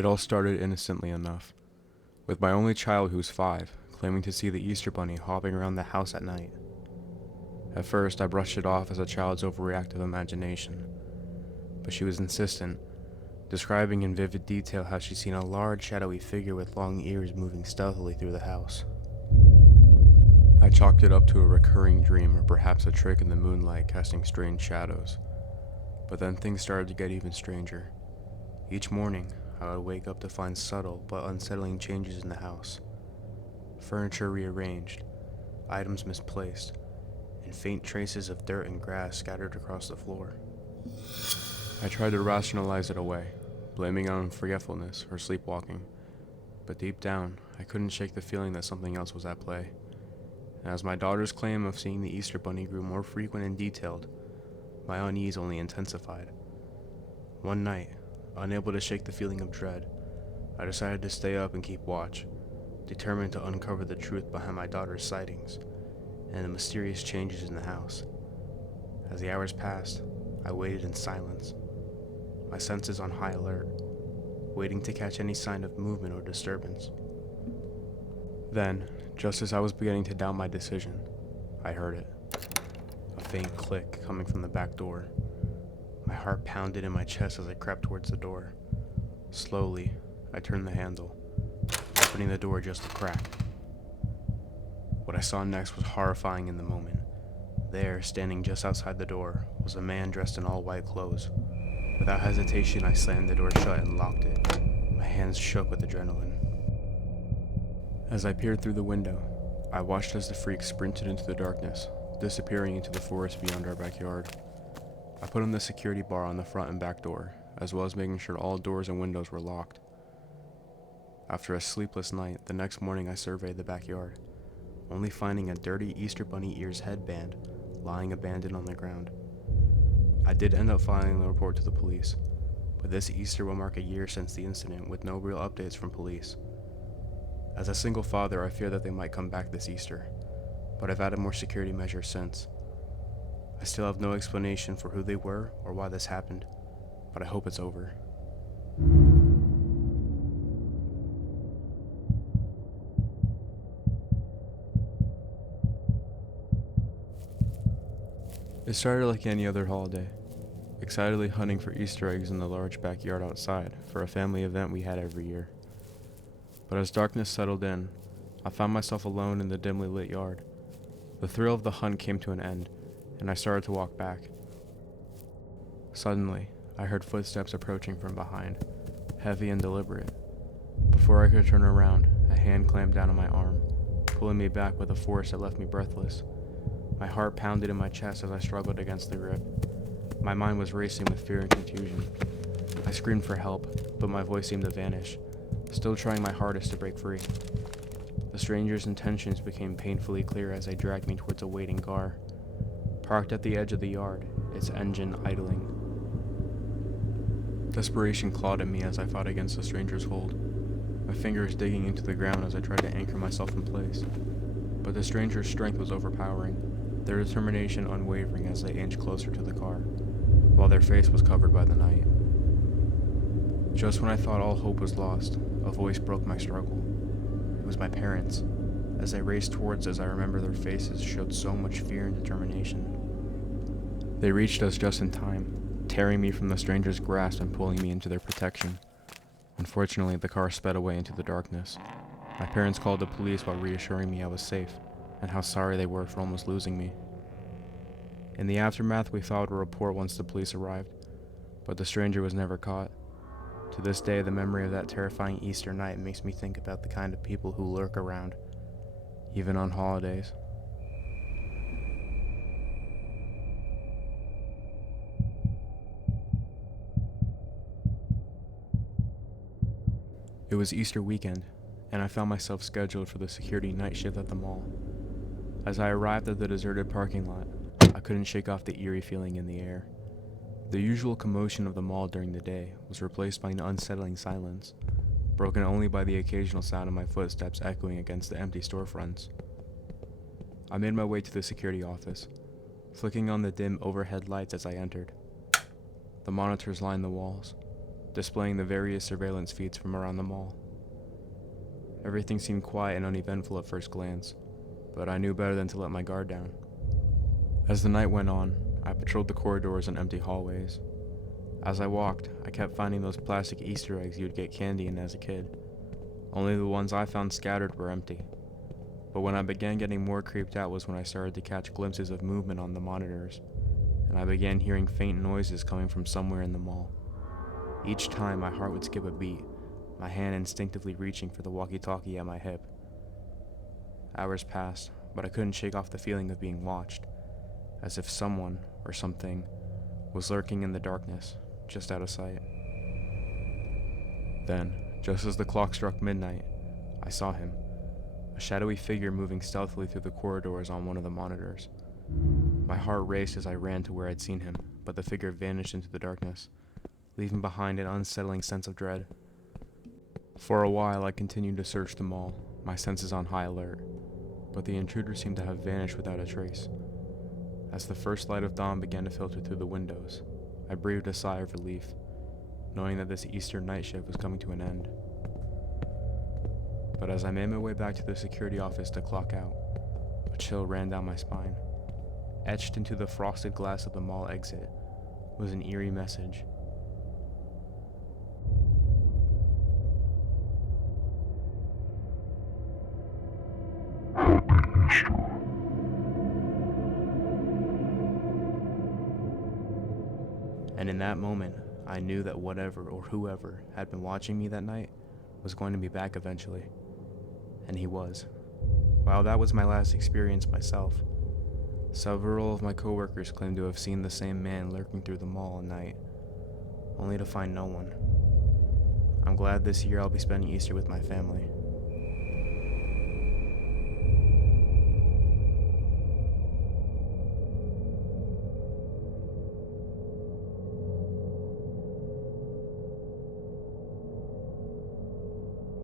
It all started innocently enough, with my only child, who's 5, claiming to see the Easter Bunny hopping around the house at night. At first, I brushed it off as a child's overreactive imagination, but she was insistent, describing in vivid detail how she'd seen a large, shadowy figure with long ears moving stealthily through the house. I chalked it up to a recurring dream, or perhaps a trick in the moonlight casting strange shadows. But then things started to get even stranger. Each morning, I would wake up to find subtle but unsettling changes in the house. Furniture rearranged, items misplaced, and faint traces of dirt and grass scattered across the floor. I tried to rationalize it away, blaming it on forgetfulness or sleepwalking, but deep down, I couldn't shake the feeling that something else was at play. And as my daughter's claim of seeing the Easter Bunny grew more frequent and detailed, my unease only intensified. One night, unable to shake the feeling of dread, I decided to stay up and keep watch, determined to uncover the truth behind my daughter's sightings and the mysterious changes in the house. As the hours passed, I waited in silence, my senses on high alert, waiting to catch any sign of movement or disturbance. Then, just as I was beginning to doubt my decision, I heard it. A faint click coming from the back door. My heart pounded in my chest as I crept towards the door. Slowly, I turned the handle, opening the door just a crack. What I saw next was horrifying in the moment. There, standing just outside the door, was a man dressed in all white clothes. Without hesitation, I slammed the door shut and locked it. My hands shook with adrenaline. As I peered through the window, I watched as the freak sprinted into the darkness, disappearing into the forest beyond our backyard. I put on the security bar on the front and back door, as well as making sure all doors and windows were locked. After a sleepless night, the next morning I surveyed the backyard, only finding a dirty Easter Bunny ears headband lying abandoned on the ground. I did end up filing a report to the police, but this Easter will mark a year since the incident with no real updates from police. As a single father, I fear that they might come back this Easter, but I've added more security measures since. I still have no explanation for who they were or why this happened, but I hope it's over. It started like any other holiday, excitedly hunting for Easter eggs in the large backyard outside for a family event we had every year. But as darkness settled in, I found myself alone in the dimly lit yard. The thrill of the hunt came to an end, and I started to walk back. Suddenly, I heard footsteps approaching from behind, heavy and deliberate. Before I could turn around, a hand clamped down on my arm, pulling me back with a force that left me breathless. My heart pounded in my chest as I struggled against the grip. My mind was racing with fear and confusion. I screamed for help, but my voice seemed to vanish, still trying my hardest to break free. The stranger's intentions became painfully clear as they dragged me towards a waiting car, parked at the edge of the yard, its engine idling. Desperation clawed at me as I fought against the stranger's hold, my fingers digging into the ground as I tried to anchor myself in place. But the stranger's strength was overpowering, their determination unwavering as they inched closer to the car, while their face was covered by the night. Just when I thought all hope was lost, a voice broke my struggle. It was my parents. As they raced towards us, I remember their faces showed so much fear and determination. They reached us just in time, tearing me from the stranger's grasp and pulling me into their protection. Unfortunately, the car sped away into the darkness. My parents called the police while reassuring me I was safe, and how sorry they were for almost losing me. In the aftermath, we filed a report once the police arrived, but the stranger was never caught. To this day, the memory of that terrifying Easter night makes me think about the kind of people who lurk around, even on holidays. It was Easter weekend, and I found myself scheduled for the security night shift at the mall. As I arrived at the deserted parking lot, I couldn't shake off the eerie feeling in the air. The usual commotion of the mall during the day was replaced by an unsettling silence, broken only by the occasional sound of my footsteps echoing against the empty storefronts. I made my way to the security office, flicking on the dim overhead lights as I entered. The monitors lined the walls, displaying the various surveillance feeds from around the mall. Everything seemed quiet and uneventful at first glance, but I knew better than to let my guard down. As the night went on, I patrolled the corridors and empty hallways. As I walked, I kept finding those plastic Easter eggs you would get candy in as a kid. Only the ones I found scattered were empty. But when I began getting more creeped out was when I started to catch glimpses of movement on the monitors, and I began hearing faint noises coming from somewhere in the mall. Each time my heart would skip a beat, my hand instinctively reaching for the walkie-talkie at my hip. Hours passed, but I couldn't shake off the feeling of being watched, as if someone, or something, was lurking in the darkness, just out of sight. Then, just as the clock struck midnight, I saw him, a shadowy figure moving stealthily through the corridors on one of the monitors. My heart raced as I ran to where I'd seen him, but the figure vanished into the darkness, leaving behind an unsettling sense of dread. For a while, I continued to search the mall, my senses on high alert, but the intruder seemed to have vanished without a trace. As the first light of dawn began to filter through the windows, I breathed a sigh of relief, knowing that this Easter night shift was coming to an end. But as I made my way back to the security office to clock out, a chill ran down my spine. Etched into the frosted glass of the mall exit was an eerie message. And in that moment, I knew that whatever or whoever had been watching me that night was going to be back eventually. And he was. While that was my last experience myself, several of my coworkers claimed to have seen the same man lurking through the mall at night, only to find no one. I'm glad this year I'll be spending Easter with my family.